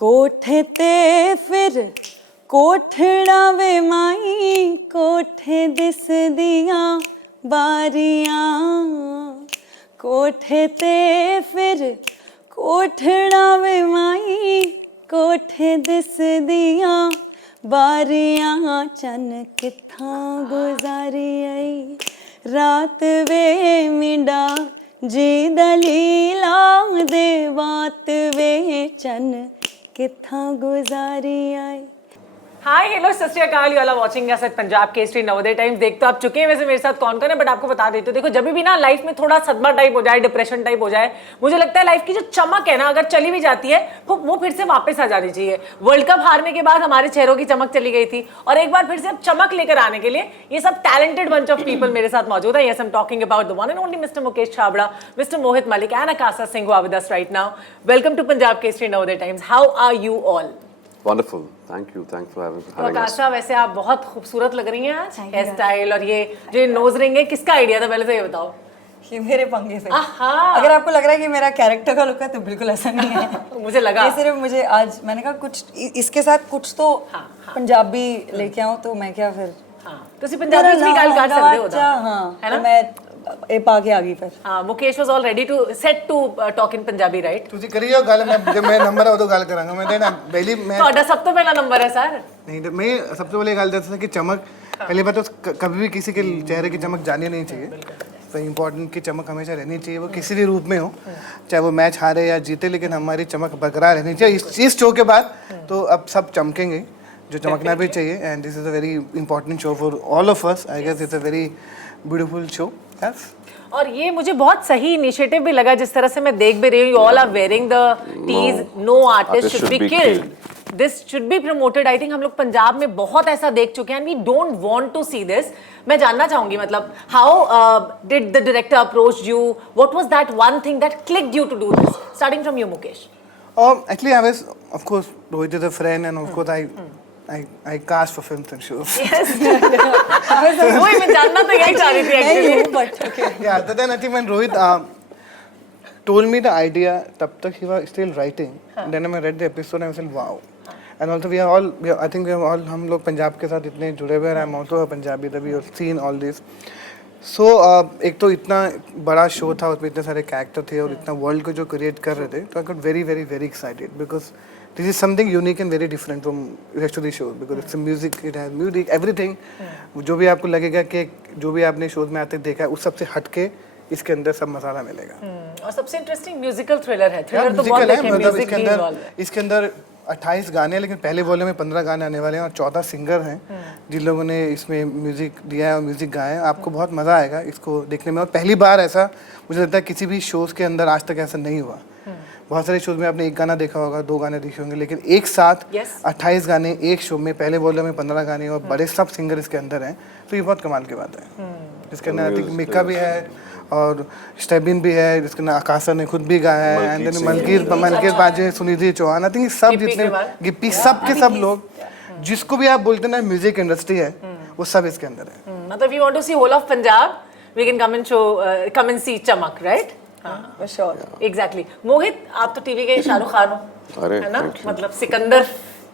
कोठे ते फिर कोठड़ा वे माई कोठे दिसदियां बारियां कोठे ते फिर कोठड़ा वे माई कोठे दिसदियां बारियां चन कित्थां गुजारी आई रात वे मिंडा जी दलीला दे बात वे चन कित्थां गुजारी आई। हाय हेलो सत श्री अकाल, you all are watching us at Punjab Kesari Navodaya Times. देख तो आप चुके हैं वैसे मेरे साथ कौन कौन है, बट आपको बता देती हूँ। देखो जब भी ना लाइफ में थोड़ा सदमा टाइप हो जाए, डिप्रेशन टाइप हो जाए, मुझे लगता है लाइफ की जो चमक है ना, अगर चली भी जाती है वो फिर से वापस आ जानी चाहिए। वर्ल्ड कप हारने के बाद हमारे चेहरों की चमक चली गई थी और एक बार फिर से अब चमक लेकर आने के लिए ये सब टैलेंटेड बंच ऑफ पीपल मेरे साथ मौजूद है। Yes, I am talking about the one and only mister Mukesh Chhabra, mister Mohit Malik and Akasha Singh who are with us right now. Welcome to Punjab Kesari Navodaya Times. How are you all? Wonderful. Thank you. Thanks for having us. आकाशा, वैसे आप बहुत खूबसूरत लग रही हैं आज। Hair style और ये जो नोज रिंग है, किसका आइडिया था पहले से ये बताओ। ये मेरे पंगे से। आहा। अगर आपको लग रहा है कि मेरा कैरेक्टर का लुक है तो बिल्कुल ऐसा नहीं है। मुझे लगा ये सिर्फ मुझे आज मैंने कहा कुछ इसके साथ कुछ तो पंजाबी लेके आऊं तो मैं क्या फिर ਤੁਸੀਂ ਪੰਜਾਬੀ ਚ ਵੀ ਗੱਲ ਕਰ ਸਕਦੇ ਹੋ ਤਾਂ है ना मैं ਇਹ ਪਾ ਕੇ ਆ ਗਈ ਫਿਰ। ਹਾਂ, Mukesh was all ready to set to talk in Punjabi, right? ਤੁਸੀਂ ਕਰੀਓ ਗੱਲ, ਮੈਂ ਜਦ ਮੈਂ ਨੰਬਰ ਆ ਉਦੋਂ ਗੱਲ ਕਰਾਂਗਾ। ਮੈਂ ਤਾਂ ਪਹਿਲੀ मैं ਤੁਹਾਡਾ ਸਭ ਤੋਂ ਪਹਿਲਾ ਨੰਬਰ ਹੈ ਸਰ। नहीं तो मैं सबसे पहले ਗੱਲ ਦੱਸਦਾ कि चमक पहली बात तो कभी भी किसी के चेहरे की चमक जानी नहीं चाहिए। तो इम्पोर्टेंट की चमक हमेशा रहनी चाहिए, वो किसी भी रूप में हो, चाहे वो मैच हारे या जीते, लेकिन हमारी चमक बरकरार रहनी चाहिए। इस शो के बाद तो अब सब चमकेंगे, जो चमकना भी चाहिए। And this is a very important show for all of us. I guess it's a very beautiful show. Yes, और ये मुझे बहुत सही इनिशिएटिव भी लगा, जिस तरह से मैं देख भी रही हूँ, you all are wearing the tees no artist should be killed, this should be promoted. I think हम लोग पंजाब में बहुत ऐसा देख चुके हैं, we don't want to see this. मैं जानना चाहूंगी, मतलब how did the director approach you, what was that one thing that clicked you to do this, starting from you Mukesh? Actually I was, of course, Rohit is a friend, and of course I cast for films and shows. वही मैं जानना तो यही चाह रही थी actually, but okay. Yeah, but then I think when Rohit told me the idea, tab tak he was still writing. Then when I read the episode, I was like, wow. And also I think we are all, हम लोग पंजाब के साथ इतने जुड़े हुए हैं। I'm also a Punjabi, that we have seen all this. So एक तो इतना बड़ा शो था, उसमें इतने सारे कैरेक्टर थे और इतना वर्ल्ड को जो क्रिएट कर रहे थे, तो I got very very very excited because this is something unique and very different from rest of the shows because it's a music, it has music, everything. जो भी आपको लगेगा कि जो भी आपने शोज में आते देखा है, उस सबसे हटके इसके अंदर सब मसाला मिलेगा। और सबसे इंटरेस्टिंग म्यूजिकल थ्रिलर है। थ्रिलर तो बहुत म्यूजिकल है, देखे, मतलब म्यूजिक इसके अंदर 28 गाने हैं, लेकिन पहले वॉल्यूम में 15 गाने आने वाले हैं और 14 सिंगर हैं जिन लोगों ने इसमें म्यूजिक दिया है और म्यूजिक गाया है। आपको बहुत मज़ा आएगा इसको देखने में। और पहली बार ऐसा मुझे लगता है किसी भी शोज़ के अंदर आज तक ऐसा नहीं हुआ। बहुत सारे शोज़ में आपने एक गाना देखा होगा, 2 गाने देखे होंगे, लेकिन एक साथ 28 गाने एक शो में, पहले वॉल्यूम में 15 गाने और बड़े सब सिंगर इसके अंदर हैं, तो ये बहुत कमाल की बात है। इसके अंदर आई थिंक मिक्का भी है और स्टेबिन भी है, जिसके अंदर आकाशा ने खुद भी गाया है, एंड देन मलकीत बाजे, सुनिधि चौहान, आई थिंक सब जितने गिप्पी, सब के सब लोग, जिसको भी आप बोलते हैं ना म्यूजिक इंडस्ट्री है, वो सब इसके अंदर है। मतलब you want to see whole of Punjab, we can come and see Chamak, right? For sure, exactly. Mohit, आप तो टीवी के शाहरुख खान हो, अरे है ना? मतलब सिकंदर,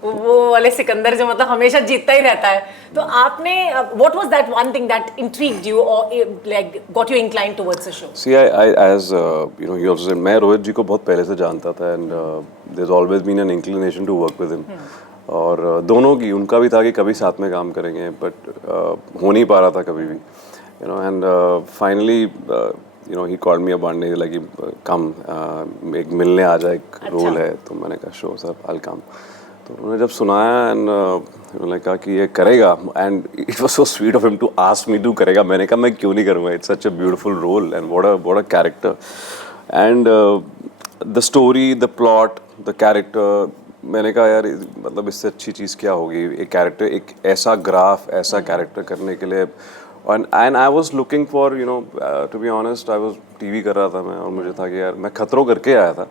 वो वाले सिकंदर जो मतलब हमेशा जीतता ही रहता है, तो आपने what was that one thing that intrigued you और like got you inclined towards the show? See, I as you know, he also said, मैं रोहित जी को बहुत पहले से जानता था and there's always been an inclination to work with him. और दोनों की, उनका भी था कि कभी साथ में काम करेंगे, बट हो नहीं पा रहा था कभी भी, you know, and finally you know, he called me up one day like come, एक मिलने आ जाए, एक रोल है, तो मैंने कहा शो सर, I'll come. तो उन्होंने जब सुनाया एंड उन्होंने कहा कि ये करेगा, and it was so sweet of him to ask me to करेगा। मैंने कहा मैं क्यों नहीं करूँगा, it's such a beautiful role and what a character and the story, the plot, the character. मैंने कहा यार मतलब इससे अच्छी चीज़ क्या होगी, एक कैरेक्टर, एक ऐसा ग्राफ, ऐसा कैरेक्टर करने के लिए। And I was looking for, you know, to be honest, I was TV कर रहा था मैं, और मुझे था कि यार मैं खतरों करके आया था,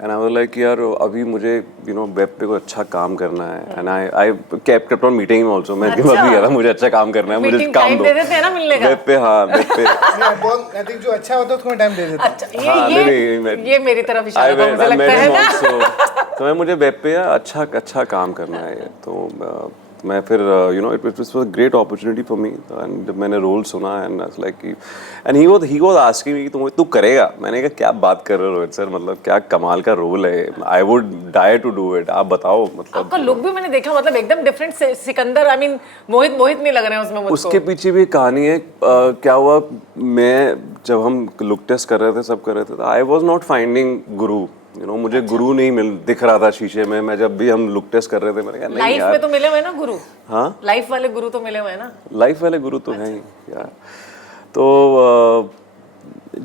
एंड आई वाज लाइक यार अभी मुझे, यू नो, वेब पे कोई अच्छा काम करना है, and I kept on meeting में आल्सो। मैं भी कह रहा मुझे अच्छा काम करना है, मुझे काम दो वेब पे। हाँ, वेब पे आई थिंक जो अच्छा होता है उसको मैं टाइम दे देता हूं। अच्छा, ये मेरी तरफ इशारा था, मुझे लगता है ना। तो मैं मुझे वेब पे अच्छा काम करना है, तो मैं फिर you know it was a great opportunity for me, and जब मैंने रोल सुना and like and he was asking me कि तू करेगा, मैंने कहा क्या बात कर रहे हो रोहित सर, मतलब क्या कमाल का रोल है, I would die to do it, आप बताओ। मतलब आपका लुक भी मैंने देखा, मतलब एकदम डिफरेंट सिकंदर, आई मीन मोहित नहीं लग रहे हैं उसमें मुझको। उसके पीछे भी एक कहानी है। क्या हुआ, मैं जब हम लुक टेस्ट कर रहे थे, सब कर रहे थे, I was not finding Guru, you know मुझे गुरु नहीं दिख रहा था शीशे में। मैं जब भी हम लुक टेस्ट कर रहे थे, मैंने कहा नहीं लाइफ यार, में तो मिले हुए ना गुरु। हाँ, लाइफ वाले गुरु तो मिले हुए ना। लाइफ वाले गुरु तो हैं ही यार। तो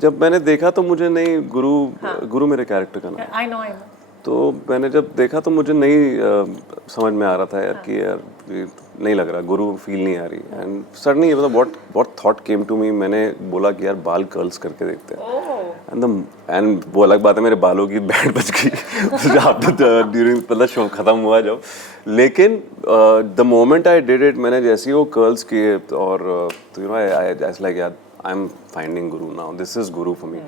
जब मैंने देखा तो मुझे नहीं, गुरु मेरे कैरेक्टर का नाम। आई नो तो मैंने जब देखा तो मुझे नहीं समझ में आ रहा था यार कि यार ये नहीं लग रहा, गुरु फील नहीं आ रही। एंड सडनली मतलब what thought came to me, मैंने बोला कि यार बाल कर्ल्स करके देखते हैं। एंड वो अलग बात है, मेरे बालों की बैंड बज गई आफ्टर ड्यूरिंग, मतलब शो खत्म हुआ जब। लेकिन the moment I did it, मैंने जैसे ही वो कर्ल्स किए और तो यू नो आई लाइक यार I am finding Guru now, this is Guru for me.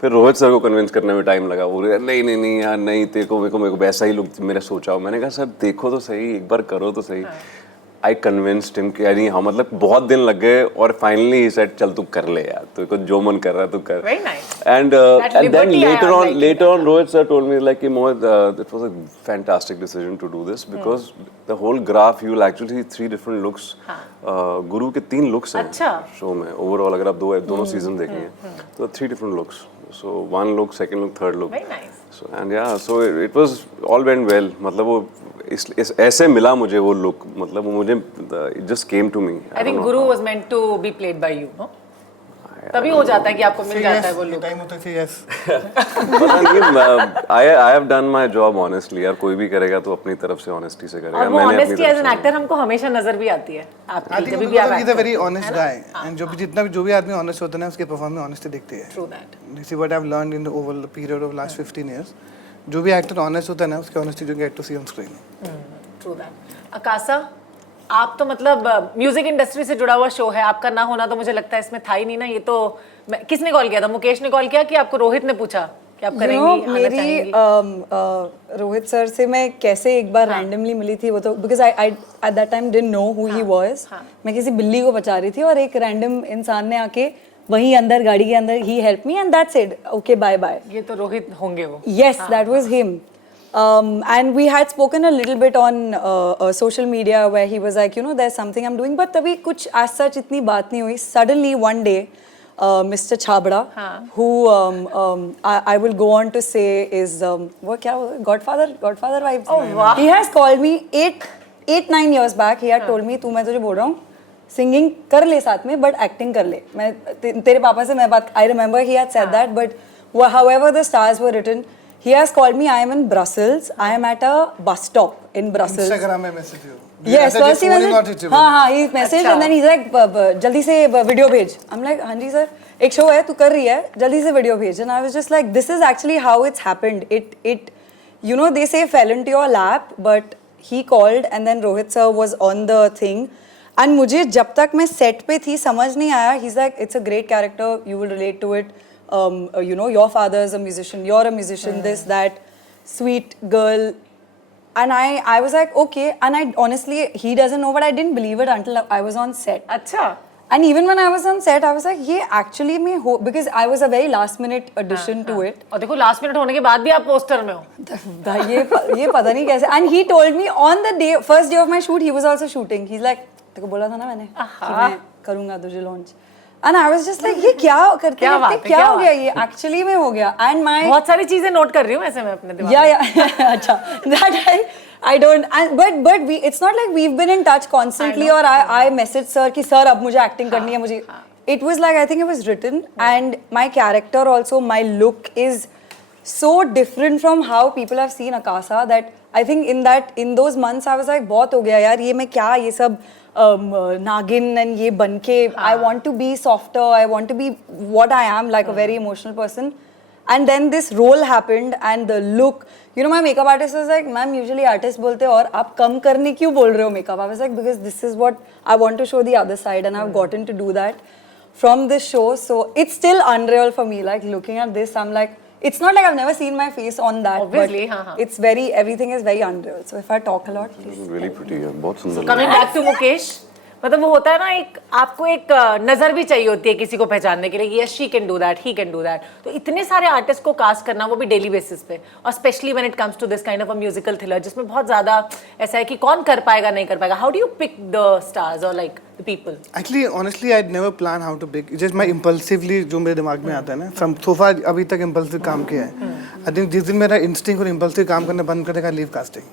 फिर रोहित सर को कन्विंस करने में टाइम लगा, वो नहीं यार नहीं, तेरे को मेरे को वैसा ही लुक मेरे सोचा। मैंने कहा सर देखो तो सही, एक बार करो तो सही। आई कन्विंस्ड हिम कि यानी हाँ, मतलब बहुत दिन लग गए और फाइनली ही सेड चल तू कर ले यार, तेरे को जो मन कर रहा है तू कर। Very nice. And then later on Rohit sir told me like Mohit, it was a fantastic decision to do this because the whole graph you will actually see 3 different looks. गुरु के 3 looks हैं show में overall, अगर आप दोनों season देखेंगे तो 3 different looks. So 1 look, 2nd look, 3rd look. Very nice. So and yeah, so it was all went well. मतलब वो ऐसे मिला मुझे वो लुक, मतलब वो मुझे it just came to me. I think Guru was meant to be played by you, no? तभी हो जाता है कि आपको मिल जाता है वो लुक। टाइम होता है यस। पता नहीं, I have done my job honestly. यार कोई भी करेगा तो अपनी तरफ से honesty से करेगा। और वो honesty as an actor हमको हमेशा नजर भी आती है आपकी, जब भी आप He's a very honest guy and जो भी आदमी honest होता है ना, उसके परफॉर्मेंस में honesty दिखती है। True that. This is what I've learned in the over the period of last 15 years. जो भी एक्टर honest होता है ना, उसकी honesty you get to see on screen. True that. Akasa, आप तो मतलब म्यूजिक इंडस्ट्री से जुड़ा हुआ शो है, आपका ना होना तो मुझे लगता है इसमें था ही नहीं ना। ये तो किसने कॉल किया था? मुकेश ने कॉल किया कि आपको रोहित ने पूछा कि आप करेंगी, आना चाहेंगी? रोहित सर से मैं कैसे एक बार रैंडमली मिली थी, वो तो because I at that time didn't know who he was. मैं किसी बिल्ली को बचा रही थी और एक रैंडम इंसान ने आके वहीं अंदर गाड़ी के अंदर ही help me and that's it, okay bye bye. ये तो रोहित होंगे वो। Yes, that was him. And we had spoken a little bit on social media where he was like, you know, there's something I'm doing, but तभी कुछ as such इतनी बात नहीं हुई. Suddenly one day, Mr. Chhabra, who I will go on to say is वो क्या Godfather vibes. Oh wow. He has called me 8-9 years back. He had told me, तू मैं तुझे बोल रहा हूँ, सिंगिंग कर ले साथ में, बट एक्टिंग कर ले। मैं तेरे पापा से मैं बात, I remember he had said that, but however the stars were written. He has called me. I am in Brussels. I am at a bus stop in Brussels. Instagram में message you. Yes, first he messaged. हाँ, he messaged and then he's like, जल्दी से video भेज। I'm like, हाँ जी sir, एक show है, तू कर रही है, जल्दी से वीडियो भेज। And I was just like, this is actually how it's happened. You know, they say fell into your lap, but he called and then Rohit sir was on the thing. And मुझे जब तक मैं set पे थी समझ नहीं आया. He's like, it's a great character. You will relate to it. You know, your father is a musician, you're a musician, this, that, sweet girl. And I was like, okay. And I honestly, he doesn't know, but I didn't believe it until I was on set. अच्छा. And even when I was on set, I was like, ये actually में हो, because I was a very last minute addition to it. और देखो last minute होने के बाद भी आप पोस्टर में हो। ये पता नहीं कैसे. And he told me on the day, first day of my shoot, he was also shooting. He's like, तेरे को बोला था ना मैंने कि मैं करूँगा तुझे launch. And I was just like, ये क्या करते हैं, क्या हो गया, ये actually में हो गया. And my बहुत सारी चीजें नोट कर रही हूँ ऐसे मैं अपने दिमाग में। yeah अच्छा, that I don't, and but we, it's not like we've been in touch constantly or I messaged sir कि sir अब मुझे acting करनी है मुझे. It was like, I think it was written and my character also, my look is so different from how people have seen Akasa that I think in those months I was like बहुत हो गया यार, ये मैं क्या ये सब नागिन and ये बन के I want to be softer, I want to be what I am, like a very emotional person. And then this role happened and the look, you know, my makeup artist was like, ma'am usually artist बोलते हैं और आप कम करने क्यों बोल रहे हो makeup? I was like, because this is what I want to show the other side and I've gotten to do that from this show. So it's still unreal for me, like looking at this I'm like, it's not like I've never seen my face on that. Obviously, but हाँ. it's everything is very unreal. So if I talk a lot, please. really pretty है, बहुत सुंदर coming back to Mukesh, मतलब वो होता है ना, एक आपको एक नजर भी चाहिए होती है किसी को पहचानने के लिए, yes she can do that, he can do that. तो इतने सारे आर्टिस्ट को कास्ट करना, वो भी डेली बेसिस पे, और specially when it comes to this kind of a musical thriller जिसमें बहुत ज्यादा ऐसा है कि कौन कर पाएगा नहीं कर पाएगा. How do you pick the stars और like the people? Actually, honestly, I'd never plan how to pick. It's just my impulsively जो मेरे दिमाग में आता है ना, so far अभी तक impulsive काम किया है. I think जिस दिन मेरा instinct और impulsive काम करना बंद कर देगा, leave casting.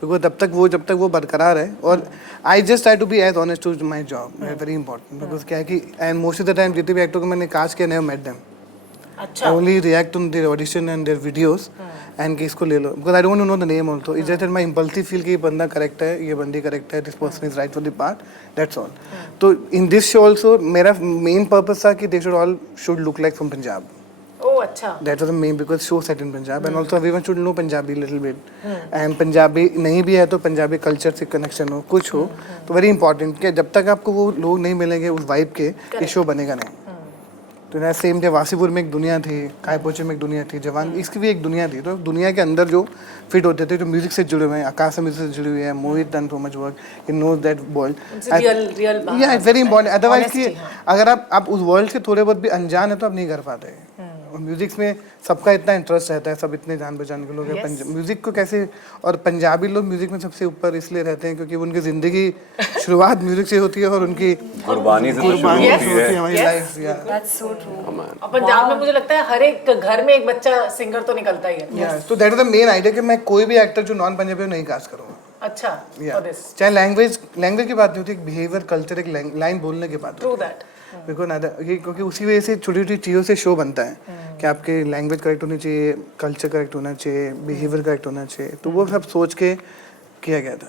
Because जब तक वो बरकरार है, और I just try to be as honest to my job. Very important. Because क्या है कि and most of the time जितने भी एक्टर को मैंने कास्ट किया, never met them. अच्छा. I only react on their audition and their videos and कि इसको ले लो. Because I don't want to know the name also. It's just that my impulsive feel कि ये बंदा correct है, ये बंदी correct है, this person is right for the part. That's all. तो in this show also मेरा main purpose था कि they should look like from Punjab. ओह अच्छा. That was the main, because show set in Punjab and also everyone should know Punjabi little bit. And Punjabi नहीं भी है तो Punjabi culture से connection हो, कुछ हो, तो very important कि जब तक आपको वो लोग नहीं मिलेंगे उस vibe के, ये show बनेगा नहीं. तो ना सेम डे वासीपुर में एक दुनिया थी, कायपोचे में एक दुनिया थी, जवान इसकी भी एक दुनिया थी. तो दुनिया के अंदर जो फिट होते थे, जो म्यूजिक से जुड़े हुए हैं, आकाश म्यूजिक से जुड़े हुए हैं, Mohit done so much work, he knows that world. Real या इट्स वेरी इंपॉर्टेंट. अदरवाइज कि अगर आप उस वर्ल्ड से थोड़े बहुत भी अनजान है तो आप नहीं कर पाते. और म्यूजिक में सबका इतना इंटरेस्ट रहता है, सब इतने जान पहचान के लोग हैं. म्यूजिक को कैसे, और पंजाबी लोग म्यूजिक में सबसे ऊपर इसलिए रहते हैं क्योंकि उनकी जिंदगी शुरुआत म्यूजिक से होती है और उनकी कुर्बानी से शुरू होती है हमारी लाइफ. That's so true. और पंजाब में मुझे लगता है हर एक घर में एक बच्चा सिंगर तो निकलता ही है. तो that is the main idea कि मैं कोई भी एक्टर जो नॉन पंजाबी नहीं कास्ट करूँगा. अच्छा. Yeah. चाहे लैंग्वेज की बात नहीं होती, एक बिहेवियर कल्चर, एक लाइन बोलने की बात ट्रू होती दैट. है. क्योंकि उसी वजह से छोटी छोटी चीज़ों से शो बनता है कि आपके लैंग्वेज करेक्ट होनी चाहिए, कल्चर करेक्ट होना चाहिए, बिहेवियर करेक्ट होना चाहिए. तो वो सब सोच के किया गया था.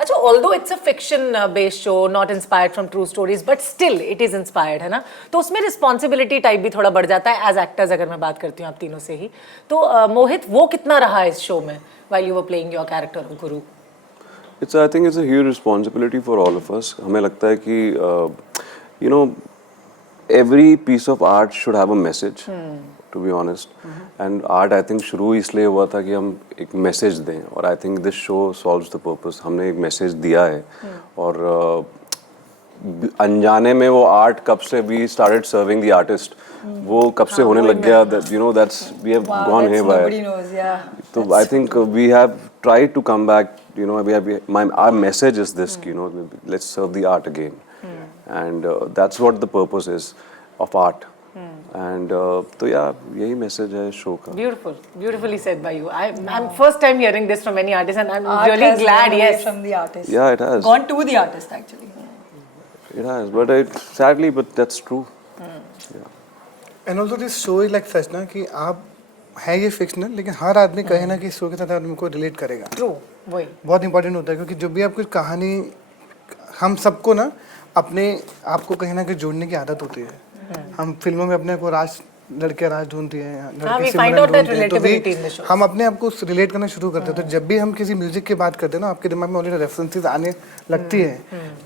अच्छा, although it's a fiction based show, not inspired from true stories, but still it is inspired, है ना. तो उसमें रिस्पॉन्सिबिलिटी टाइप भी थोड़ा बढ़ जाता है एज एक्टर्स. अगर मैं बात करती हूँ आप तीनों से ही, तो मोहित वो कितना रहा इस शो में while you were playing your character Guru? I think it's a huge responsibility for all of us. हमें लगता है कि you know, every piece of art should have a message, to be honest. And art, I think, शुरू इसलिए हुआ था कि हम एक मैसेज दें, और I think this show solves the purpose. हमने एक मैसेज दिया है, और अनजाने में वो आर्ट कब से we started serving the artist, वो कब से होने लग गया, that you know, that's we have gone haywire. Nobody knows, yeah. So I think we have tried to come back. You know, our message is this. You know, let's serve the art again, and that's what the purpose is of art. And तो yeah, यही message है show का. Beautifully said by you. I'm first time hearing this from any artist, and I'm Art really has glad. gone away Yes. from the artist. Yeah, it has. Gone to the artist actually. It has, but sadly, but that's true. Yeah. And also this show is like such ना कि आप है ये fictional, लेकिन हर आदमी कहीं ना किसी शो के साथ आदमी को रिलेट करेगा. True. वही. बहुत इंपॉर्टेंट होता है, क्योंकि जब भी आप कुछ कहानी, हम सबको ना अपने आप को कहीं ना कहीं जोड़ने की आदत होती है. हम फिल्मों में अपने को लड़के राज ढूंढती है, लड़के सिमरन ढूंढते हैं, तो भी हम अपने आप को रिलेट करना शुरू करते हैं. तो जब भी हम किसी म्यूजिक की बात करते हैं ना, आपके दिमाग में ऑलरेडी रेफरेंसेस आने लगती है,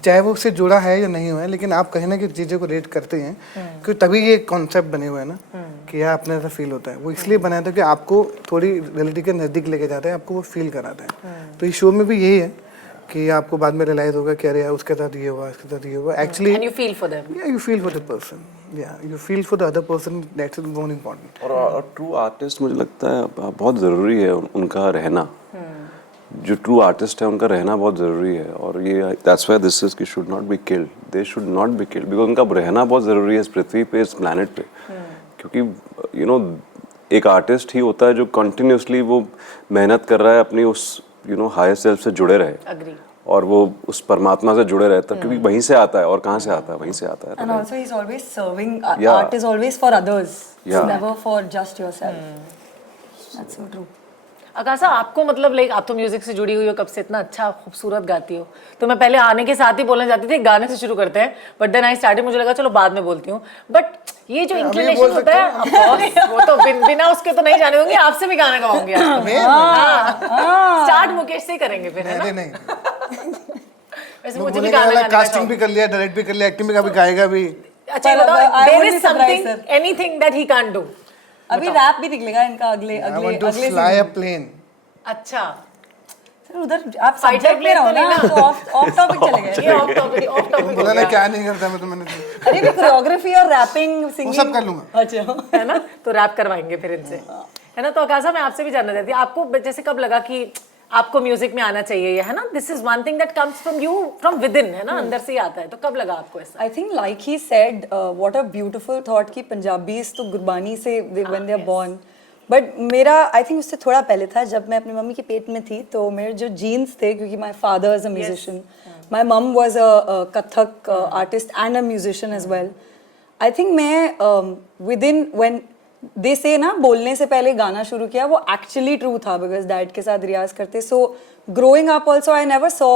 चाहे वो उससे जुड़ा है या नहीं हुआ है, लेकिन आप कहीं ना कहीं चीज़ों को रेट करते हैं. क्योंकि तभी ये कॉन्सेप्ट बने हुए हैं ना कि यह अपने ऐसा फील होता है. वो इसलिए बनाया था कि आपको थोड़ी रियलिटी के नज़दीक लेके जाता है, आपको वो फील कराता है. तो इस शो में भी यही है कि आपको बाद में रियलाइज होगा कि अरे यार उसके साथ ये हुआ, इसके साथ ये हुआ. Actually And you feel for them. Yeah, you feel for the person. Yeah, you feel for the other person. That's more important. और ट्रू आर्टिस्ट मुझे लगता है बहुत ज़रूरी है उनका रहना. जो ट्रू आर्टिस्ट है उनका रहना बहुत ज़रूरी है, और ये दैट्स व्हाई दिस इज कि should not be killed, they should not be killed, because उनका रहना बहुत ज़रूरी है इस पृथ्वी पे, इस प्लैनेट पे. क्योंकि यू नो एक आर्टिस्ट ही होता है जो कंटिन्यूसली वो मेहनत कर रहा है अपनी उस यू नो हायर सेल्फ से जुड़े रहे. Agree. और वो उस परमात्मा से जुड़े रहता है, क्योंकि वहीं से आता है. और कहाँ से आता है? वहीं से आता है. And also he's always serving. Yeah. Art is always for others. Yeah. It's never for just yourself. That's so true. आकाशा, आपको मतलब लाइक आप तो म्यूजिक से जुड़ी हुई हो, कब से इतना अच्छा खूबसूरत गाती हो. तो मैं पहले आने के साथ ही बोलना चाहती थी गाने से शुरू करते हैं, बट देन आई स्टार्टेड, मुझे लगा चलो बाद में बोलती हूँ. बट ये जो इंक्लिनेशन होता है, of course, वो तो बिना उसके तो नहीं जाने दूंगी. आपसे भी गाना गाऊंगी. स्टार्ट मुकेश से ही करेंगे फिर, है ना? नहीं वैसे मुझे भी गाना गाने का कास्टिंग भी कर लिया, डायरेक्ट भी कर लिया, एक्टिंग भी कभी गाएगा भी. अच्छा, But बताओ, I there won't is be surprised, something, sir. anything that he can't do. अभी रैप भी निकलेगा इनका अगले I अगले want to अगले fly a season। plane. अच्छा सर उधर आप Fighter सब्जेक्ट में plane रहो तो नहीं ना, ना? तो ऑफ टॉपिक चले गए। ये ऑफ टॉपिक बोला ना क्या नहीं करता मैं तो मैंने अरे मैं कोरियोग्राफी और रैपिंग सिंगिंग सब कर लूंगा। अच्छा है ना, तो रैप करवाएंगे फिर इनसे, है ना। तो आकाशा, मैं आपसे भी जानना चाहती हूँ, आपको जैसे कब लगा कि आपको म्यूजिक में आना चाहिए, ये है ना, this is one thing that comes from you, from with in, है ना, अंदर से ही आता है, तो कब लगा आपको ऐसा? I think like he said, what a beautiful thought कि पंजाबीज तो गुरबानी से when they are born। But मेरा I think उससे थोड़ा पहले था, जब मैं अपनी मम्मी के पेट में थी तो मेरे जो जीन्स थे, क्योंकि my father is a musician, my mom was a Kathak artist and a musician as well। I think मैं within when they say ना, बोलने से पहले गाना शुरू किया, वो actually true था because dad के साथ रियाज करते। So growing up also I never saw,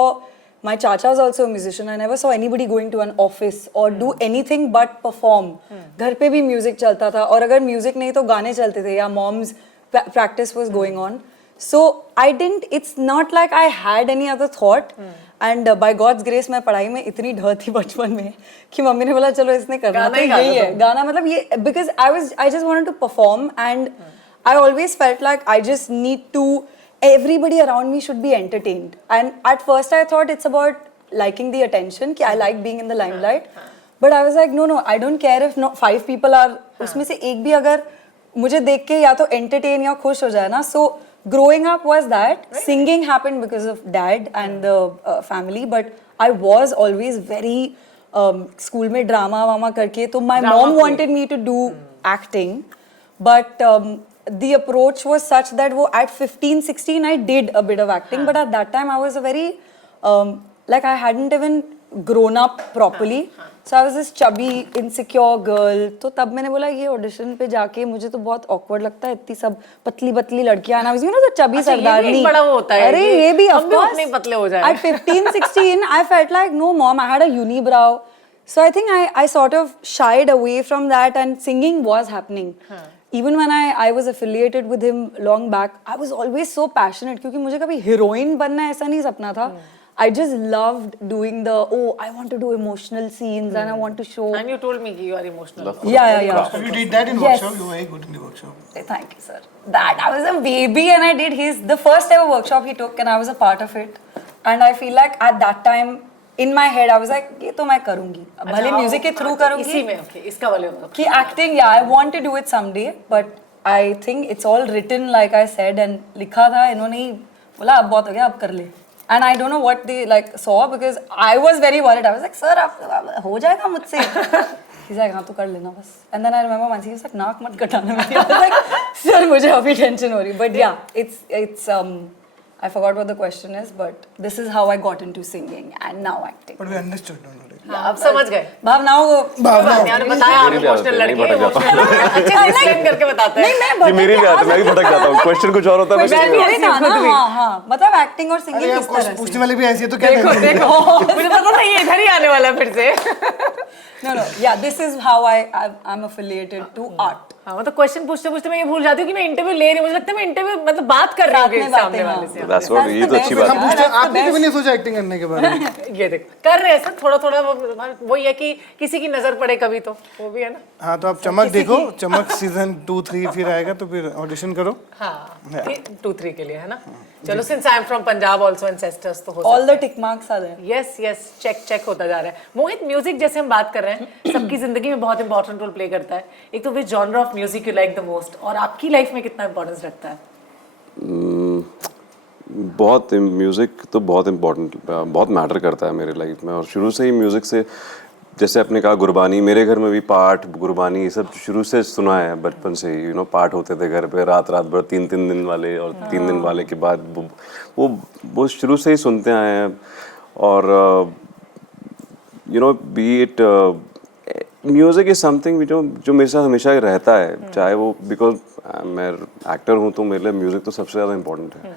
my chacha was also a musician, I never saw anybody going to an office or do anything but perform। घर पे भी music चलता था, और अगर music नहीं तो गाने चलते थे, या mom's practice was going on। So I didn't, it's not like I had any other thought। And by God's grace मैं पढ़ाई में इतनी ढ थी बचपन में कि मम्मी ने बोला चलो इसने करना गाना तो ही गा यही दो है, गाना मतलब ये, because I just wanted to perform and I always felt like I just need to, everybody around me should be entertained। And at first I thought it's about liking the attention, कि I like being in the limelight, but I was like no, I don't care if not 5 people are, उसमें से एक भी अगर मुझे देख के या तो entertain या खुश हो जाए ना। So growing up was that, singing happened because of dad and the family, but I was always very school में drama वामा करके, तो my mom wanted me to do acting, but the approach was such that वो at 15-16 I did a bit of acting, but at that time I was a very like I hadn't even grown up properly, so I was this chubby insecure girl। तो तब मैंने बोला ये audition पे जाके मुझे तो बहुत awkward लगता है, इतनी सब पतली पतली लड़कियां, ना you know the chubby अच्छा, ये भी सरदारनी, एक बड़ा वो होता है, अरे ये भी हम of भी course उतने ही पतले हो जाएं। at 15-16 I felt like no mom, I had a unibrow, so I think I sort of shied away from that, and singing was happening। Even when I was affiliated with him long back, I was always so passionate, क्योंकि मुझे कभी heroine बनना ऐसा नहीं सपना था। I just loved doing the, I want to do emotional scenes and I want to show। And you told me कि you are emotional। Yeah। So you did that in Yes. workshop. You were very good in the workshop. Thank you, sir. That I was a baby and I did the first ever workshop he took, and I was a part of it. And I feel like at that time in my head I was like ये तो मैं करूँगी, भले music के through करूँगी, इसी में okay, इसका वाले होगा कि acting, yeah, I want to do it someday, but I think it's all written like I said, and लिखा था, इन्होंने ही बोला अब बहुत हो गया, अब कर ले। And I don't know what they like saw, because I was very worried। I was like, sir, आप हो जाएगा मुझसे? He's like, हाँ तू कर लेना बस। And then I remember once he was like, नाक मत कटाना मेरी। I was like, sir मुझे अभी टेंशन हो रही। But yeah, it's I forgot what the question is, but this is how I got into singing and now acting। But we understood, don't worry. अब समझ गए। भावनाओं को यार बताया आप मेरे भी आते इमोशनल हैं, लड़की नहीं भटक जाता emotional, अच्छे से explain करके बताते हैं। नहीं मैं ये मेरे भी आते हैं, मैं भी भटक जाता हूँ, क्वेश्चन कुछ और होता है, Question मैं वही था ना, हाँ मतलब एक्टिंग और अरे सिंगिंग आप किस तरह से। पूछने वाले भी ऐसी है तो क्या देखो करेंगे? देखो, मुझे पता था ये इधर ही आने वाला है फिर से। No, yeah, this is how I'm affiliated to art। हाँ, मतलब क्वेश्चन पूछते पूछते मैं ये भूल जाती हूँ कि मैं इंटरव्यू ले रही हूँ, मुझे लगता है मैं इंटरव्यू मतलब बात कर रही हूँ साथ में सामने बातें, वाले से। हाँ। That's what, ये तो अच्छी बात हम है। पूछते हैं, That's the आपने कभी best। नहीं सोचा एक्टिंग करने के बारे में? ये देख कर रहे हैं सर, थोड़ा थोड़ा वही है कि किसी की नजर पड़े कभी तो वो भी है ना। हाँ तो आप चमक देखो, चमक सीजन 2-3 फिर आएगा तो फिर ऑडिशन करो। हाँ 2-3 के लिए है ना। चलो, since I am from Punjab also ancestors तो हो All the tick marks are there। Yes yes, check होता जा रहा है। मोहित, म्यूजिक जैसे हम बात कर रहे हैं, सबकी जिंदगी में बहुत इंपॉर्टेंट रोल प्ले करता है। एक तो which genre of music you like the most, और आपकी लाइफ में कितना इंपॉर्टेंस रखता है? बहुत म्यूज़िक तो बहुत इम्पोर्टेंट, बहुत मैटर करता है मेरे लाइफ में, और शुरू से ही म्यूज़िक से, जैसे आपने कहा गुरबानी, मेरे घर में भी पाठ गुरबानी ये सब शुरू से सुना है बचपन से ही। पाठ होते थे घर पे रात भर 3 दिन वाले, और 3 दिन वाले के बाद वो शुरू से ही सुनते आए हैं। और B it music is something जो मेरे साथ हमेशा रहता है, चाहे वो, बिकॉज मैं एक्टर हूँ तो मेरे लिए म्यूज़िक तो सबसे ज़्यादा इम्पोर्टेंट है।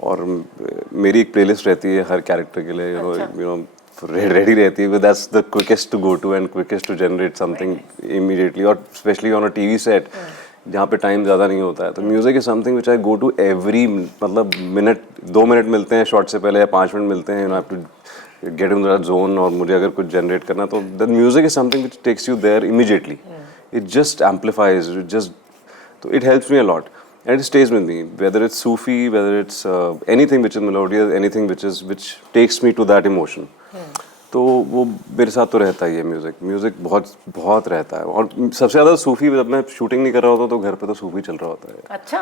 और मेरी एक प्लेलिस्ट रहती है हर कैरेक्टर के लिए, रेडी रहती है, that's the quickest to go to and quickest to generate something immediately, और specially on a TV set जहाँ पे टाइम ज़्यादा नहीं होता है। तो music is something which I go to every, मतलब मिनट 2 मिनट मिलते हैं शॉट से पहले या 5 मिनट मिलते हैं, you have to get in that zone, और मुझे अगर कुछ जनरेट करना तो the music is something which takes you there immediately. It just amplifies, it just तो it helps me a lot and it stays with me, whether it's Sufi, whether it's anything which is melodious, anything which takes me to that emotion. तो वो मेरे साथ तो रहता ही है music बहुत बहुत रहता है। और सबसे ज़्यादा सूफी, जब मैं शूटिंग नहीं कर रहा होता तो घर पे तो सूफी चल रहा होता है। अच्छा,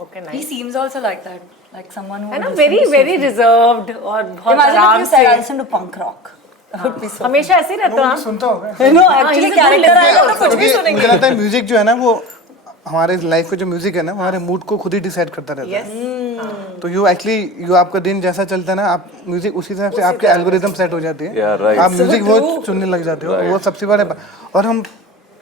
okay, He nice. seems also like that, like someone who है ना, would very listen to very Sufi. Reserved और बहुत Imagine if आराम you said I से। listen to punk rock. That would be so. हमेशा ऐसे ही रहता वो है। सुनता होगा। No, हाँ, actually he's a good character listener आएगा तो also. कुछ भी मुझे सुनेंगे। लगता है म्यूजिक जो है ना वो हमारे लाइफ का जो म्यूजिक है ना वो हमारे मूड को खुद ही डिसाइड करता रहता है। यस, तो यू आपका दिन जैसा चलता है ना, आप म्यूजिक उसी हिसाब से आपके एल्गोरिदम सेट हो जाती है। Yeah, right. आप म्यूजिक वो सुनने लग जाते हो, वो सबसे बड़ा। और हम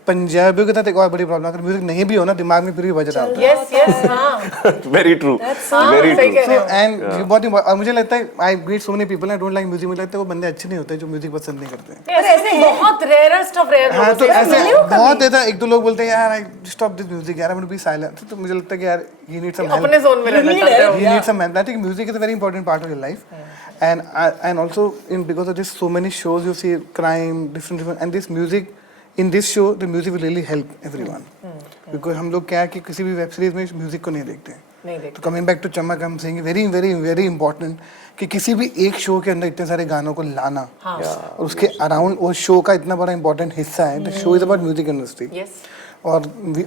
पंजाबियों के साथ एक और बड़ी प्रॉब्लम, अगर म्यूजिक नहीं भी हो ना दिमाग में फिर भी बज रहा होता है। यस, यस, हाँ। वेरी ट्रू, वेरी सही ट्रू। कह रहे हो। एंड बहुत ही, और मुझे लगता है I meet so many people I don't like music, मुझे लगता है वो बंदे अच्छे नहीं होते जो म्यूजिक पसंद नहीं करते हैं। ऐसे बहुत रेयरेस्ट ऑफ रेयर हाँ, लोगों तो से ऐसे मिले हो कभी? बहुत ऐसा एक दो लोग बोलते हैं यार आई स्टॉप दिस म्यूजिक यार, I want to be silent. तो मुझे लगता है कि यार यू नीड सम अपने जोन में रहना चाहते हो। You need some help. I think music is a very important part of your life, and also because of this, so many shows you see crime, different, and this music, in this show, the music will really help everyone. Because हम लोग क्या है कि किसी भी web series में music को नहीं देखते हैं। नहीं देखते। तो कमिंग बैक टू चमक, हम saying very very very important कि किसी भी एक शो के अंदर इतने सारे गानों को लाना और उसके अराउंड वो शो का इतना बड़ा इंपॉर्टेंट हिस्सा है। The show is about music industry. Yes, और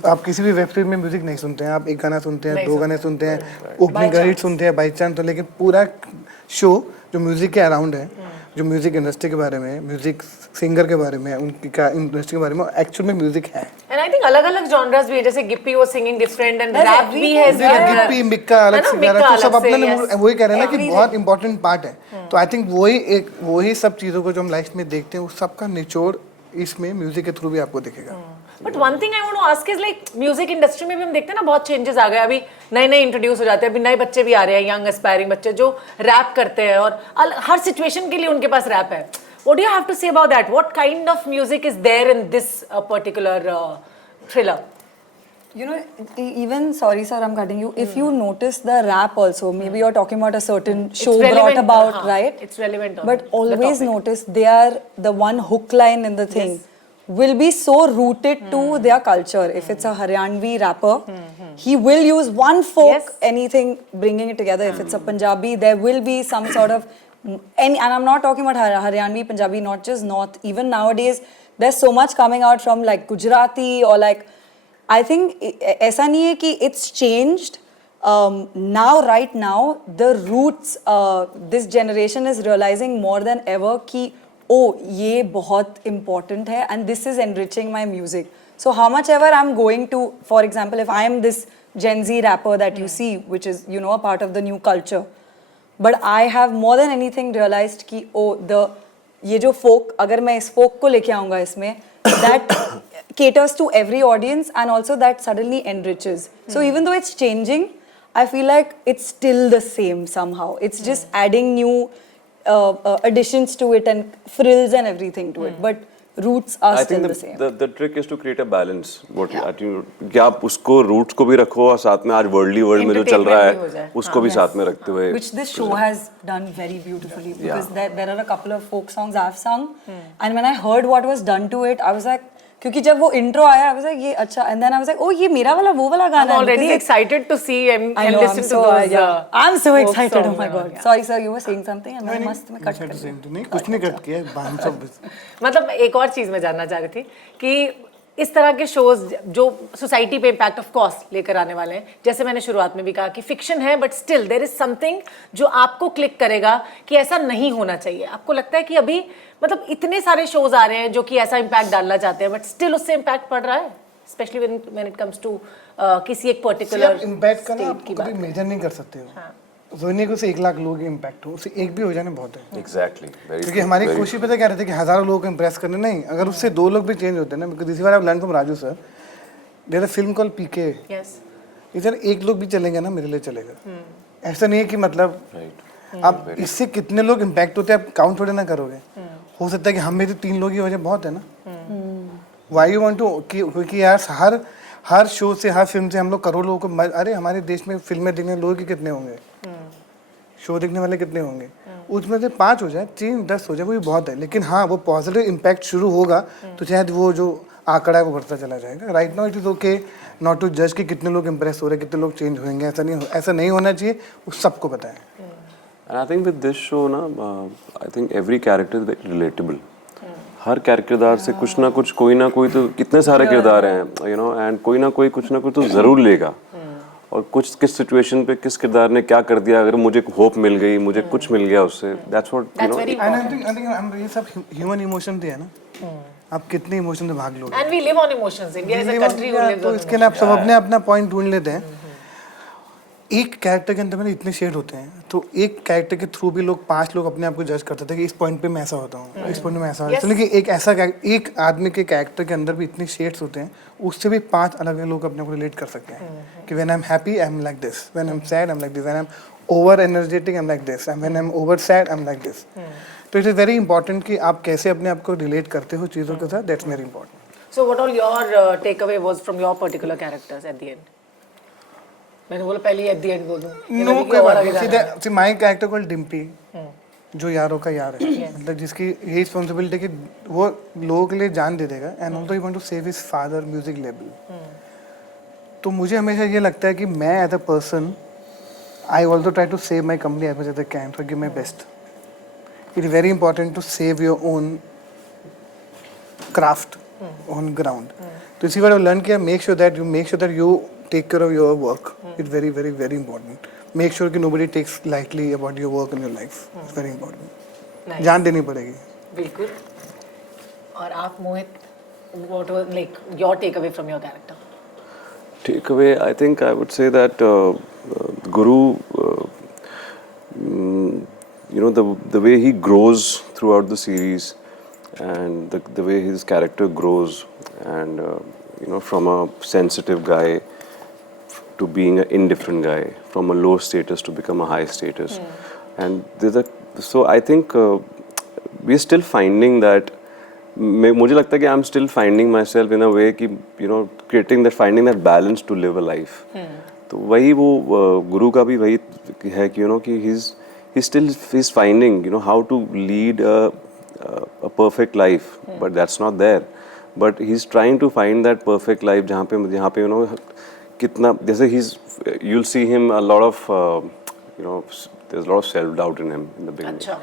आप किसी भी वेब सीरीज में म्यूजिक नहीं सुनते हैं, आप एक गाना सुनते हैं, दो गाने सुनते हैं, ओपनिंग क्रेडिट सुनते हैं बाई चांस। तो लेकिन पूरा शो जो म्यूजिक के अराउंड है, जो म्यूजिक इंडस्ट्री के बारे में, म्यूजिक सिंगर के बारे में, उनकी इंडस्ट्री के बारे में, एक्चुअल में म्यूजिक है। एंड आई थिंक अलग-अलग जॉनर्स भी है, जैसे Gippy was singing different and rap भी है। गिप्पी, मिक्का अलग है ना, सिंगर है, मिक्का तो सब अलग से, अपने yes. वही कह रहे हैं ना कि बहुत इंपॉर्टेंट पार्ट है। तो आई थिंक वही सब चीज़ों को जो हम लाइफ में देखते हैं, उस सब का निचोड़ इसमें म्यूजिक के थ्रू भी आपको दिखेगा। But one thing I want to ask is like music industry में भी हम देखते हैं ना बहुत चेंजेस आ गए। अभी नए इंट्रोड्यूस हो जाते हैं, अभी नए बच्चे भी आ रहे हैं, यंग एस्पायरिंग बच्चे जो रैप करते हैं और हर सिचुएशन के लिए उनके पास रैप है। What do you have to say about that? What kind of music is there in this particular thriller? You know, even, sorry sir, I'm cutting you. If you notice the rap also, maybe you're talking about a certain show brought relevant, about, right? It's relevant on But the always topic. notice they are the one hook line in the thing will be so rooted to their culture. If it's a Haryanvi rapper, he will use one folk, Yes. anything, bringing it together. If it's a Punjabi, there will be some sort of, and I'm not talking about Haryanvi, Punjabi, not just North. Even nowadays, there's so much coming out from like Gujarati or like, I think ऐसा नहीं है कि it's changed. Now, right now, the roots, this generation is realizing more than ever कि oh, ये बहुत important है and this is enriching my music. So how much ever I'm going to, for example, if I am this Gen Z rapper that you see, which is, you know, a part of the new culture, but I have more than anything realized कि oh, ये जो folk, अगर मैं इस folk को लेके आऊँगा इसमें, that caters to every audience and also that suddenly enriches. So even though it's changing, I feel like it's still the same somehow. It's just adding new additions to it and frills and everything to it. But roots are I still think the same. the trick is to create a balance. What कि आप उसको roots को भी रखो और साथ में आज वर्ल्डली वर्ल्ड में जो चल रहा Entertainment भी हो है जाए। उसको भी साथ में रखते हुए। Which this show has done very beautifully because there are a couple of folk songs I've sung and when I heard what was done to it, I was like, क्योंकि जब वो intro आया, I was like ये अच्छा, and then I was like, oh ये मेरा वाला वो वाला गाना I'm है already because it's- excited to see and I know, listen I'm to so those. I'm so folk excited. Oh songs, my god. yeah. Sorry sir, you were saying something and मैं मस्त में cut कर दी. नहीं, कुछ नहीं cut किया, बांध सब। मतलब एक और चीज मैं जानना चाह रही थी कि इस तरह के शोज जो सोसाइटी पे इम्पैक्ट ऑफ कोर्स लेकर आने वाले हैं, जैसे मैंने शुरुआत में भी कहा कि फिक्शन है but still there is something जो आपको क्लिक करेगा कि ऐसा नहीं होना चाहिए। आपको लगता है कि अभी मतलब इतने सारे शोज आ रहे हैं जो कि ऐसा इम्पैक्ट डालना चाहते हैं बट स्टिल उससे इम्पैक्ट पड़ रहा है, specially when it comes to किसी एक पर्टिकुलर इम्पैक्ट का ना स्टेट आप की कभी बात। मेजर नहीं कर सकते हो। जोनी को से 1 लाख लोगों के इम्पैक्ट हो, उससे एक भी हो जाने बहुत है। Exactly. Very क्योंकि true, हमारी very कोशिश पता क्या रहती है कि हजारों लोगों को इम्प्रेस करने, नहीं, अगर उससे 2 लोग भी चेंज होते हैं ना, because this one I learn from Raju sir, there a film called PK, yes इधर 1 लोग भी चलेंगे ना मेरे लिए चलेगा। ऐसा नहीं है कि मतलब Right. अब इससे कितने लोग इम्पैक्ट होते हैं आप काउंट थोड़े ना करोगे। हो सकता है कि हम में तो 3 लोग ही वजह बहुत है ना। वाई यू वांट टू, क्योंकि यार हर शो से, हर फिल्म से हम लोग करोड़ लोगों को, अरे हमारे देश में फिल्में देखने लोग ही कितने होंगे, शो देखने वाले कितने होंगे, उसमें से 5 हो जाए, 3 10 हो जाए, वो भी बहुत है। लेकिन हाँ, वो पॉजिटिव इम्पैक्ट शुरू होगा तो शायद वो जो आंकड़ा है वो बढ़ता चला जाएगा। Right now it is okay not to जज कि कितने लोग इंप्रेस हो रहे हैं, कितने लोग चेंज होंगे, ऐसा नहीं होना चाहिए, वो सबको पता है। And I think with this show ना, I think every character is very relatable. हर किरदार से कुछ ना कुछ, कोई ना कोई, तो कितने सारे किरदार हैं, you know, and कोई ना कोई कुछ ना कुछ तो ज़रूर लेगा। और कुछ किस सिचुएशन पे किस किरदार ने क्या कर दिया, अगर मुझे होप मिल गई, मुझे कुछ मिल गया उससे, that's what you know. I think ये सब ह्यूमन इमोशन थे ना, आप कितने इमोशन से भाग लोगे। And we live on emotions. India is a country who lives तो on इसके लिए आप सब अपने अपना पॉइंट ढूंढ लेते हैं। एक कैरेक्टर के अंदर में इतने शेड होते हैं, तो एक कैरेक्टर के थ्रू भी लोग 5 लोग अपने आप को जज करते थे कि इस पॉइंट पे मैं ऐसा होता हूँ, इस पॉइंट में मैं ऐसा होता हूँ। लेकिन एक आदमी के कैरेक्टर के अंदर भी इतने शेड्स होते हैं, उससे भी 5 अलग अलग लोग अपने को रिलेट कर सकते हैं कि when I am happy I am like this, when I am sad I am like this, when I am over energetic I am like this, and when I am over sad I am like this. तो it is very important कि आप कैसे अपने आप को relate करते हो चीज़ों के साथ, that's very important. So what all your takeaway was from your particular characters at the end? मैंने बोला पहले ही at the end बोल दूं। नो कोई बात नहीं, सीधे माय कैरेक्टर कॉल्ड डिम्पी, जो यारों का यार है, मतलब जिसकी ये रिस्पॉन्सिबिलिटी कि वो लोगों के लिए जान दे देगा, and also he want to save his father music label. तो मुझे हमेशा ये लगता है कि मैं as a person I also try to save my company as much as I can, for give my best. It is very important to save your own craft on ground. तो इसी बार लर्न किया, make sure that you take care of your work. It's very, very, very important. Make sure कि nobody takes lightly about your work in your life. It's very important. Nice. जान देनी पड़ेगी। बिल्कुल। और आप मोहित, what was like your takeaway from your character? Takeaway, I think I would say that Guru, you know, the way he grows throughout the series, and the way his character grows, and you know, from a sensitive guy to being an indifferent guy, from a low status to become a high status, and so I think we're still finding that. मुझे लगता है कि I'm still finding myself in a way कि you know, finding that balance to live a life. तो वही वो गुरु का भी वही है कि you know कि he's finding you know how to lead a perfect life, but that's not there. But he's trying to find that perfect life जहाँ पे you know कितना, जैसे you'll see him a lot of you know, there's a lot of self doubt in him in the beginning,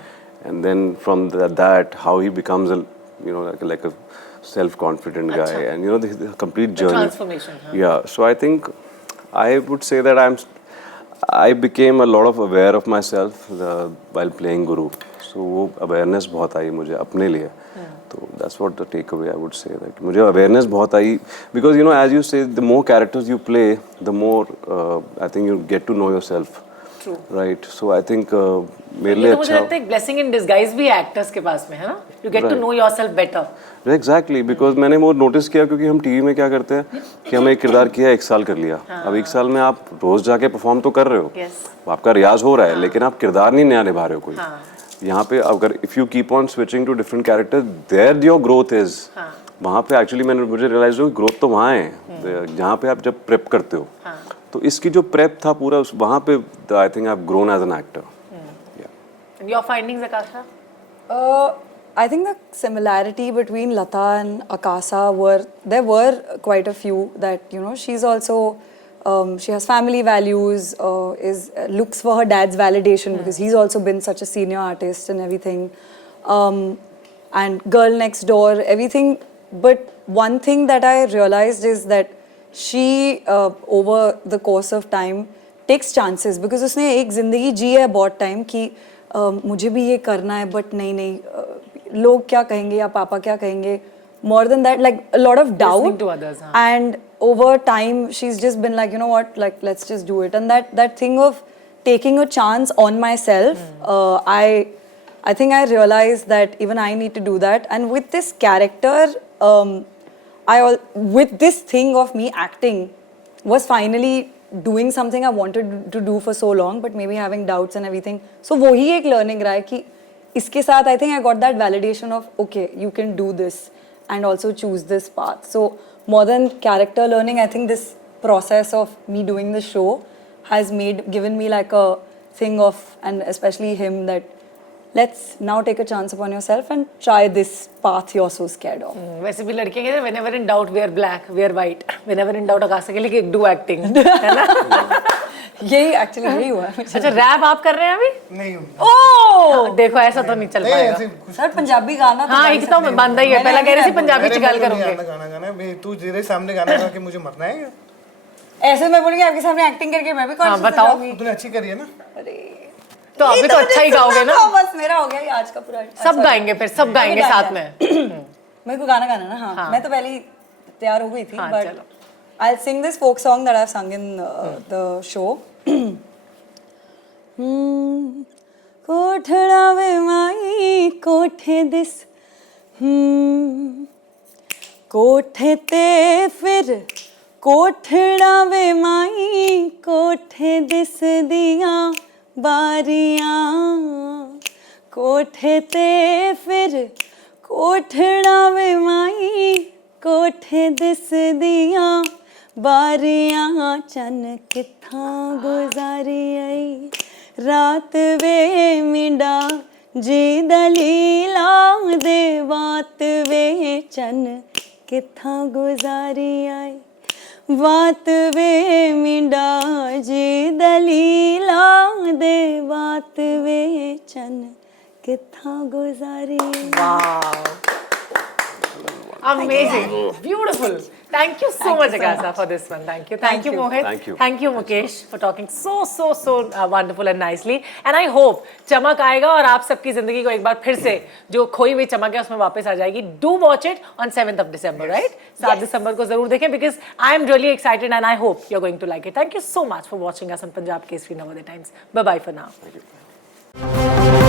and then from that how he becomes a you know like a self confident guy, and you know the complete journey, Transformation. yeah. So I think I would say that I became a lot of aware of myself while playing Guru. So वो awareness बहुत आई मुझे अपने लिए। तो that's what the takeaway I would say, that मुझे awareness बहुत आई, because you know as you say, the more characters you play, the more I think you get to know yourself. True. Right. So I think मेरे लिए तो मुझे लगता है एक blessing in disguise भी है actors के पास में, है ना? You get to know yourself better. Exactly, because मैंने वो नोटिस किया, क्योंकि हम टीवी में क्या करते हैं कि हमें एक किरदार किया, 1 साल कर लिया। अब 1 साल में आप रोज जाके परफॉर्म तो कर रहे हो, आपका रियाज हो रहा है, लेकिन आप किरदार नहीं नया निभा रहे हो कोई। यहाँ पे अगर if you keep on switching to different characters, there your growth is. वहाँ पे एक्चुअली मुझे रियलाइज हुआ कि ग्रोथ तो वहाँ है जहाँ पे आप जब प्रेप करते हो। तो इसकी जो प्रेप था पूरा वहाँ पे, I think I have grown as an actor. And your findings, Akasha? I think the similarity between Lata and Akasa there were quite a few, that you know she's also she has family values, looks for her dad's validation because he's also been such a senior artist and everything, and girl next door, everything. But one thing that I realized is that she over the course of time takes chances, because उसने एक जिंदगी जी है बहुत time कि मुझे भी ये करना है, बट नहीं लोग क्या कहेंगे या पापा क्या कहेंगे, more than that, like a lot of doubt. Listening to others, And over time she's just been like, you know what, like let's just do it. And that thing of taking a chance on myself, I think I realized that even I need to do that. And with this character, with this thing of me acting was finally doing something I wanted to do for so long, but maybe having doubts and everything. So वो ही एक learning रहा है कि इसके साथ I think I got that validation of okay, you can do this and also choose this path. So more than character learning, I think this process of me doing the show has given me like a thing of, and especially him, that let's now take a chance upon yourself and try this path you're so scared of. वैसे भी लड़के कहते हैं whenever in doubt wear black, wear white. Whenever in doubt आकाश के लिए do acting, है ना? यही एक्चुअली यही हुआ है मुझे। अच्छा रैप आप कर रहे हैं अभी? नहीं हूँ। ओह देखो ऐसा तो नहीं चल नहीं, पाएगा। ऐसे कुछ सर पंजाबी गाना तो हाँ गा ही एक तो सकते हैं। बंदा ही है, पहला कह रहे थे पंजाबी अरे च गल मेरे को नहीं करोगे। आना गाना गाना तू तेरे सामने गाना गा के मुझे मरना है क्या? ऐसे मैं बोलूंगी आपके सामने एक्टिंग करके मैं भी हाँ, कॉन्शियस बताओ। तूने अच्छी करी है ना? अरे तो अभी ये तो अच्छा ही मुझे गाओगे सुनना ना? था, बस मेरा हो गया ये आज का पूरा। सब sorry। गाएंगे फिर, सब गाएंगे अभी साथ गाना में। मेरे को गाना गाना ना हाँ हाँ। मैं तो पहले ही तैयार हो गई थी हाँ, बट चलो। I'll sing this folk song that I've sung in the show. कोठड़ा वे माई कोठे दिस कोठे ते फिर कोठड़ा वे माई कोठे दिस दिया बारियां कोठे ते फिर कोठड़ा वे माई कोठे दिस दिया बारियां चन कित्थां गुजारी आई रात वे मिंडा जी दलीला दे बात वे चन कित्थां गुजारी आई बात वे मिंडा जी दलीला दे बात वे चन कित्थां गुजारी Wow. Amazing. Beautiful. Thank you so much, Agasa, for this one. Thank you. Thank you, Mohit. Thank you. Thank you, Mukesh, for talking so wonderful and nicely. And I hope चमक आएगा और आप सबकी जिंदगी को एक बार फिर से जो खोई हुई चमक है उसमें वापस आ जाएगी. Do watch it on 7th of December, right? 7 दिसंबर को जरूर देखें because I am really excited and I hope you're going to like it. Thank you so much for watching us on Punjab Kesari Navodaya Times. Bye bye for now. Thank you.